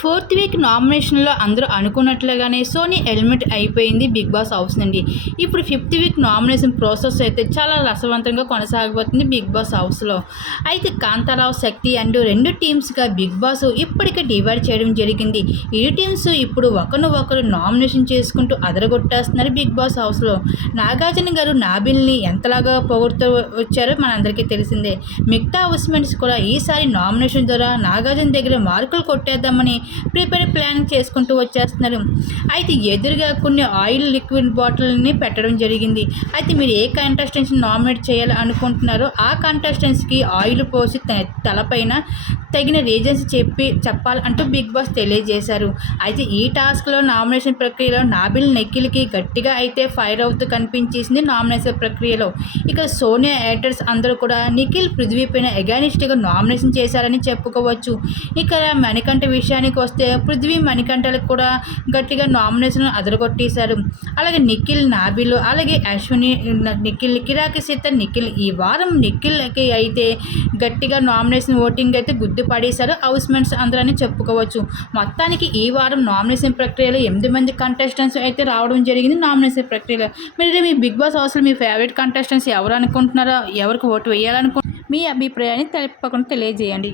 Fourth week నామినేషన్లో అందరూ అనుకున్నట్లుగానే Sony eliminate అయిపోయింది బిగ్ బాస్ హౌస్ నుండి. ఇప్పుడు ఫిఫ్త్ వీక్ నామినేషన్ ప్రాసెస్ అయితే చాలా రసవంతంగా కొనసాగబోతుంది బిగ్ బాస్ హౌస్లో. అయితే కాంతారావు, శక్తి అండ్ రెండు టీమ్స్గా బిగ్ బాస్ ఇప్పటికే డివైడ్ చేయడం జరిగింది. ఇరు టీమ్స్ ఇప్పుడు ఒకరు నామినేషన్ చేసుకుంటూ అదరగొట్టేస్తున్నారు బిగ్ బాస్ హౌస్లో. నాగార్జున గారు నాబిల్ని ఎంతలాగా పొగుడుతూ వచ్చారో మనందరికీ తెలిసిందే. మిగతా హౌస్మెంట్స్ కూడా ఈసారి నామినేషన్ ద్వారా నాగార్జున దగ్గర మార్కులు కొట్టేద్దామని ప్లాన్ చేసుకుంటూ వచ్చేస్తున్నారు. అయితే ఎదురుగా కొన్ని ఆయిల్ లిక్విడ్ బాటిల్ని పెట్టడం జరిగింది. అయితే మీరు ఏ కంటెస్టెంట్స్ని నామినేట్ చేయాలి అనుకుంటున్నారో ఆ కంటెస్టెంట్స్కి ఆయిల్ పోసి తలపైన తగిన రీజన్స్ చెప్పాలి అంటూ బిగ్ బాస్ తెలియజేశారు. అయితే ఈ టాస్క్లో నామినేషన్ ప్రక్రియలో నాబిల్ నిఖిల్కి గట్టిగా అయితే ఫైర్ అవుతూ కనిపించేసింది నామినేషన్ ప్రక్రియలో. ఇక సోనియా యాక్టర్స్ అందరూ కూడా నిఖిల్, పృథ్వీ పైన ఎగానిస్ట్గా నామినేషన్ చేశారని చెప్పుకోవచ్చు. ఇక మణికంఠ విషయానికి వస్తే పృథ్వీ, మణికంఠలకు కూడా గట్టిగా నామినేషన్ అదరగొట్టేశారు. అలాగే నిఖిల్, నాబిల్, అలాగే అశ్విని, నిఖిల్, కిరాకి సీత, నిఖిల్ ఈ వారం నిఖిల్కి అయితే గట్టిగా నామినేషన్ ఓటింగ్ అయితే గుర్తు పడేశారు హౌస్మెంట్స్ అందరని చెప్పుకోవచ్చు. మొత్తానికి ఈ వారం నామినేషన్ ప్రక్రియలో 8 మంది కంటెస్టెంట్స్ అయితే రావడం జరిగింది నామినేషన్ ప్రక్రియలో. మీరు మీ బిగ్ బాస్ హౌస్లో మీ ఫేవరెట్ కంటెస్టెంట్స్ ఎవరు అనుకుంటున్నారో, ఎవరికి ఓటు వేయాలనుకుంటున్నారో మీ అభిప్రాయాన్ని తప్పకుండా తెలియజేయండి.